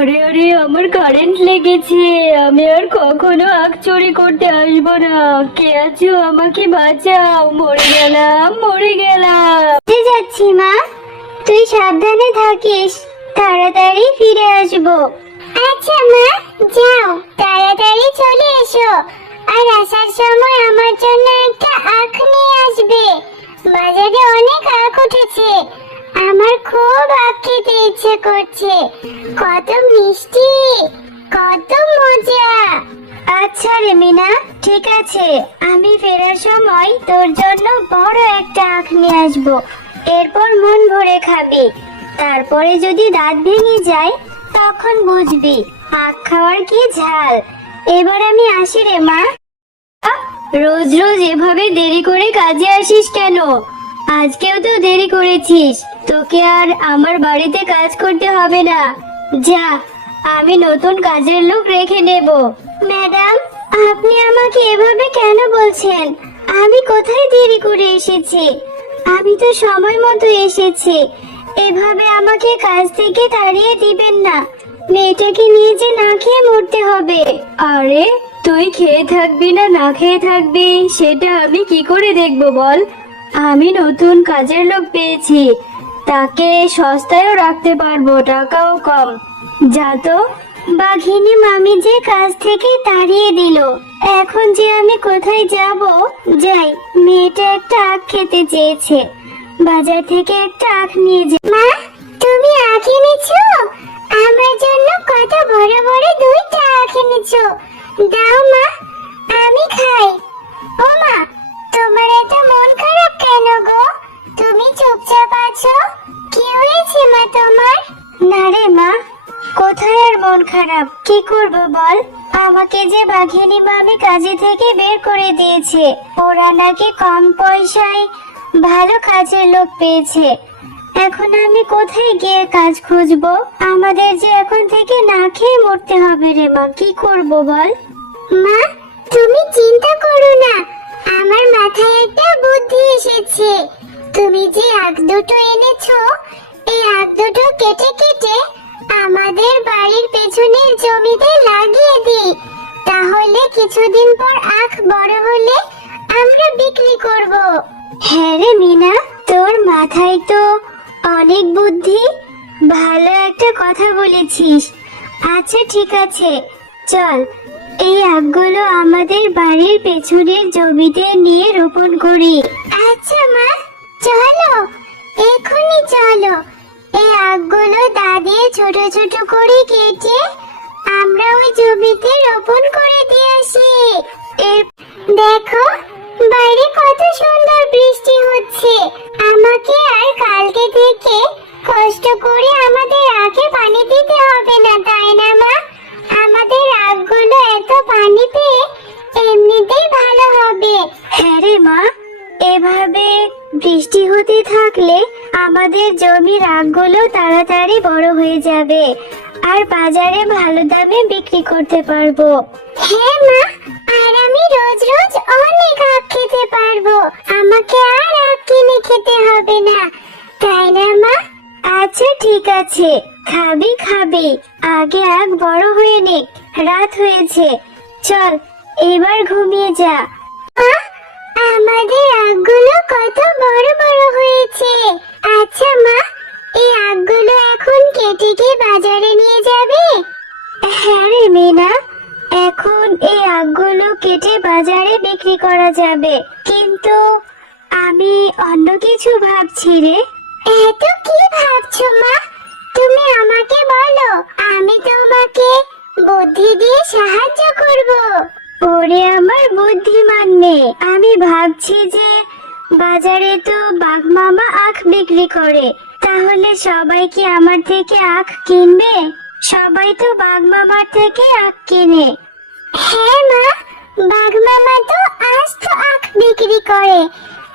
আরে আরে, আমার কারেন্ট লেগেছে। আমি আর কখনো আখ চুরি করতে আসবো না। কে আছো, আমাকে বাঁচাও, মরে গেলাম মরে গেলাম। যাচ্ছি মা, তুই সাবধানে থাকিস, তাড়াতাড়ি ফিরে আসবো। আচ্ছা মা, যাও, তাড়াতাড়ি চলে এসো। আর আসার সময় আমার জন্য একটা আখ নিয়ে আসবে। বাজারে অনেক আখ উঠেছে, আমার খুব আখ খেতে ইচ্ছে করছে। কত মিষ্টি, কত মজা। আচ্ছা রে মিনা, ঠিক আছে, আমি ফেরার সময় তোর জন্য বড় একটা আখ নিয়ে আসবো। এরপর মন ভরে খাবি। তারপরে যদি দাঁত ভেঙে যায় তখন বুঝবি আখ খাওয়ার কি ঝাল। এবার আমি আসি রে মা। রোজ রোজ এভাবে দেরি করে কাজে আসিস কেন? আজকেও তো দেরি করেছিস। তোকে আর আমার বাড়িতে কাজ করতে হবে না। যা, আমি নতুন কাজের লোক রেখে নেব। ম্যাডাম, আপনি আমাকে এভাবে কেন বলছেন? আমি কোথায় দেরি করে এসেছি? আমি তো সময় মতো এসেছি। এভাবে আমাকে কাজ থেকে তাড়িয়ে দিবেন না। মেয়েটাকে নিয়ে যে না খেয়ে মরতে হবে। আরে, তুই খেয়ে থাকবি না না খেয়ে থাকবি সেটা আমি কি করে দেখবো বল? আমি নতুন কাজের লোক পেয়েছি, তাকে সস্তায়ও রাখতে পারবো, টাকাও কম। যা তো। বাঘিনী মামি যে কাজ থেকে তাড়িয়ে দিল, এখন যে আমি কোথায় যাব? যাই, মেয়েটা একটা আখ খেতে চেয়েছে, বাজার থেকে একটা আখ নিয়ে যাই। মা, তুমি আখ এনেছো? আমার জন্য কত বড় বড় দুইটা আখ এনেছো। দাও মা, আমি খাই। ও মা, তোমার এত মন খারাপ কেন গো? তুমি চুপচাপ আছো, কি হয়েছে মা তোমার? না রে মা, কোথায় আর মন খারাপ, কি করব বল? আমাকে যে বাঘিনী মামি কাজে থেকে বের করে দিয়েছে। ওরা নাকি কম পয়সায় ভালো কাজের লোক পেয়েছে। এখন আমি কোথায় গিয়ে কাজ খুঁজবো? আমাদের যে এখন থেকে না খেয়ে মরতে হবে রে মা, কি করব বল? মা, তুমি চিন্তা করো না, আমার মাথায় একটা বুদ্ধি এসেছে। তুমি যে আখ দুটো এনেছো, এই আখ দুটো কেটে কেটে আমাদের বাড়ির পেছনের জমিতে লাগিয়ে দিই। তাহলে কিছুদিন পর আখ বড় হলে আমরা বিক্রি করব। হ্যাঁ রে মিনা, তোর মাথায় তো অনেক বুদ্ধি। ভালো একটা কথা বলেছিস। আচ্ছা ঠিক আছে, চল এই আখগুলো আমাদের বাড়ির পেছনের জমিতে নিয়ে রোপণ করি। আচ্ছা মা, চলো, এখনই চলো। এই আখগুলো দা দিয়ে ছোট ছোট করে কেটে আমরা ওই জমিতে রোপণ করে দিয়ে আসি। দেখো, বাইরে কত সুন্দর বৃষ্টি হচ্ছে। আমাকে আর কালকে থেকে কষ্ট করে আমাদের আখে পানি দিতে হবে না, তাই না মা? আমাদের আখগুলো এত পানি পেয়ে এমনিতেই ভালো হবে। হ্যাঁ রে মা, এভাবে বৃষ্টি হতে থাকলে আমাদের জমির আখগুলো তাড়াতাড়ি বড় হয়ে যাবে আর বাজারে ভালো দামে বিক্রি করতে পারবো। হ্যাঁ মা, আর আমি রোজ রোজ অনেক আখ খেতে পারবো। আমাকে আর আখ কিনে খেতে হবে না, তাই না মা? আচ্ছা ঠিক আছে, খাবি খাবি, আগে আখ বড় হয়ে নে। রাত হয়েছে, চল এবার ঘুমিয়ে যা। আমাদের আখগুলো কত বড় বড় হয়েছে। আচ্ছা মা, এই আখগুলো এখন কেটে কি বাজারে নিয়ে যাবে? হ্যাঁ রে মিনা, এখন এই আখগুলো কেটে বাজারে বিক্রি করা যাবে, কিন্তু আমি অন্য কিছু ভাবছি রে। এত কি ভাবছো মা? তুমি আমাকে বলো, আমি তোমাকে বুদ্ধি দিয়ে সাহায্য করব। ওরে আমার বুদ্ধিমান মেয়ে, আমি ভাবছি যে বাজারে তো বাঘ মামা আখ বিক্রি করে, তাহলে সবাই কি আমার থেকে আখ কিনবে? সবাই তো বাঘ মামার থেকে আখ কিনে। হ্যাঁ মা, বাঘ মামা তো আস্ত আখ বিক্রি করে।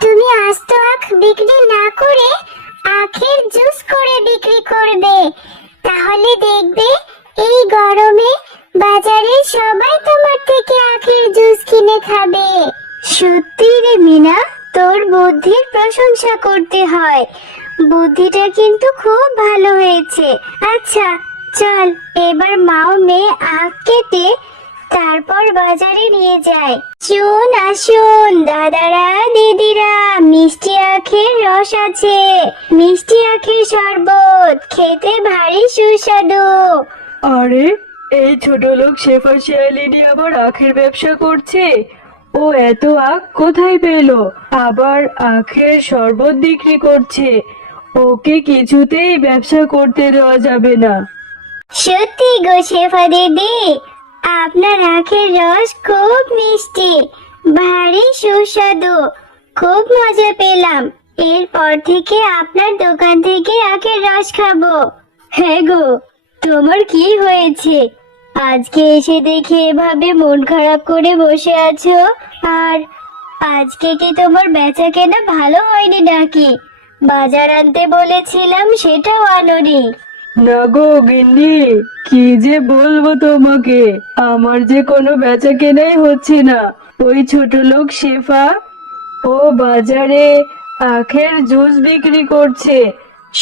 তুমি আস্ত আখ বিক্রি না করে আখের জুস করে বিক্রি করবে, তাহলে দেখবে এই গরমে বাজারে সবাই তোমার থেকে আখের জুস কিনে খাবে। সত্যি রে মিনা, তোর বুদ্ধির প্রশংসা করতে হয়। বুদ্ধিটা কিন্তু খুব ভালো হয়েছে। আচ্ছা চল এবার মাও মেয়ে আখ কেটে তারপর বাজারে নিয়ে যায়। শুন আসুন দাদারা দিদিরা, মিষ্টি আখের রস আছে, মিষ্টি আখের শরবত খেতে ভারী সুস্বাদু। আরে এই ছোট লোক শেফা শিয়ালিনী আবার আখের ব্যবসা করছে। ও এত আখ কোথায় পেলো? আবার আখের শরবত বিক্রি করছে। ওকে কিছুতেই ব্যবসা করতে দেওয়া যাবে না। সত্যি গো শেফা দিদি, আপনার আখের রস খুব মিষ্টি, ভারী সুস্বাদু, খুব মজা পেলাম। এরপর থেকে আপনার দোকান থেকে আখের রস খাবো। হ্যাঁ গো, তোমার কি হয়েছে? আজকে এসে দেখে এভাবে মন খারাপ করে বসে আছো। আর আজকে কি তোমার বেচা কেনা ভালো হয়নি নাকি? বাজার আনতে বলেছিলাম সেটাও আনোনি। না গো গিন্নি, কি যে বলবো তোমাকে, আমার যে কোনো বেচা কেনাই হচ্ছে না। ওই ছোট লোক শেফা ও বাজারে আখের জুস বিক্রি করছে।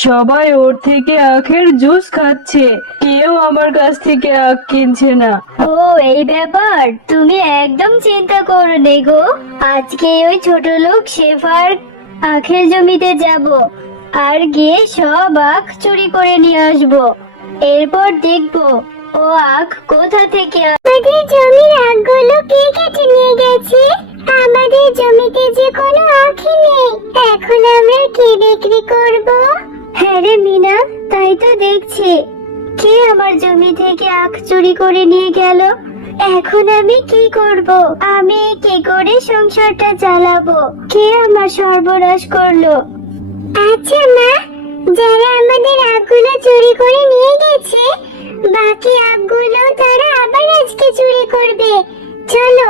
সবাই ওর থেকে আখের জুস খাচ্ছে, কেউ আমার কাছ থেকে আখ কিনছে না। ও এই ব্যাপার, তুমি একদম চিন্তা করো নে গো। আজকে ওই ছোট লোক শেফার আখের জমিতে যাব, আর গিয়ে সব আখ চুরি করে নিয়ে আসবো। এরপর দেখবো ও আখ কোথা থেকে আমাদের জমির আখগুলো কে কেটে নিয়ে গেছে? আমাদের জমিতে যে কোনো আখই নেই, এখন আমরা কি বিক্রি করব? হ্যাঁ রে মিনা, তাই তো দেখছি। কে আমার জমি থেকে আখ চুরি করে নিয়ে গেল? এখন আমি কি করব? আমি কি করে সংসারটা চালাবো? কে আমার সর্বনাশ করলো? আচ্ছা মা, যারা আমাদের আখগুলো চুরি করে নিয়ে গেছে, বাকি আখগুলো তারা আবার আজকে চুরি করবে। চলো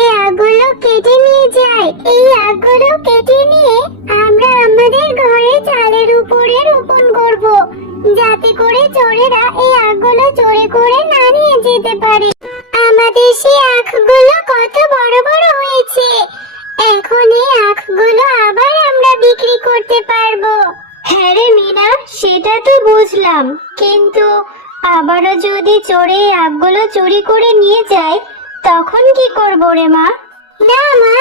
এই আখগুলো কেটে নিয়ে যাই। এই আখগুলো কেটে নিয়ে আমরা আমাদের ঘরে চালের উপরে রোপণ করব, যাতে করে চোরেরা এই আখগুলো চুরি করে না নিয়ে যেতে পারে। আমাদের সেই আখগুলো কত বড় বড় হয়েছে, এখন এই আখগুলো আবার আমরা বিক্রি করতে পারবো। হ্যাঁ রে মিনা, সেটা তো বুঝলাম, কিন্তু আবারও যদি চোরে এই আখগুলো চুরি করে নিয়ে যায়, তখন কি করবো রে মা? না মা,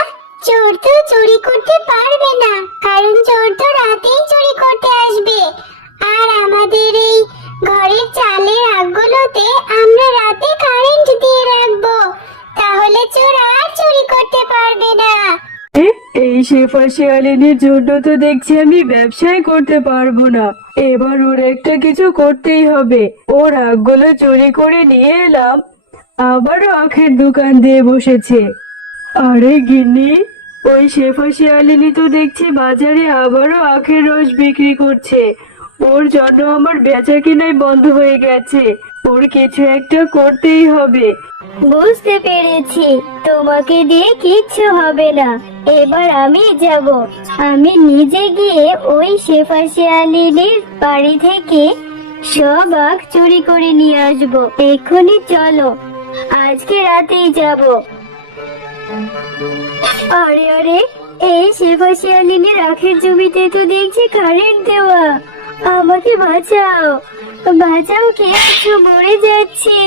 চোর তো চুরি করতে পারবে না, কারণ চোর তো রাতেই চুরি করতে আসবে। আর আমাদের এই ঘরের চালের আখগুলোতে আমরা রাতে কারেন্ট দিয়ে রাখবো, তাহলে চোর আর চুরি করতে পারবে না। এই শেফা শিয়ালিনীর জন্য তো দেখছি আমি ব্যবসাই করতে পারবো না। এবার ওর একটা কিছু করতেই হবে। ওর আখগুলো চুরি করে নিয়ে এলাম, আবারও আখের দোকান দিয়ে বসেছে। আরে গিন্নি, ওই শেফা শিয়ালিনী তো দেখছি বাজারে আবারও আখের রস বিক্রি করছে। ওর জন্য আমার বেচা কেনাই বন্ধ হয়ে গেছে। ওর কিছু একটা করতেই হবে। বুঝতে পেরেছি, তোমাকে দিয়ে কিচ্ছু হবে না। এবার আমি যাব, আমি নিজে গিয়ে ওই শেফা শিয়ালিনীর বাড়ি থেকে সব আখ চুরি করে নিয়ে আসবো। এক্ষুনি চলো, আজকে রাতেই যাব। আরে আরে, এই শেফা শিয়ালিনীর আখের জমিতে তো দেখছি কারেন্ট দেওয়া। আমাকে বাঁচাও, বাঁচাও, কে আছো? মরে যাচ্ছে।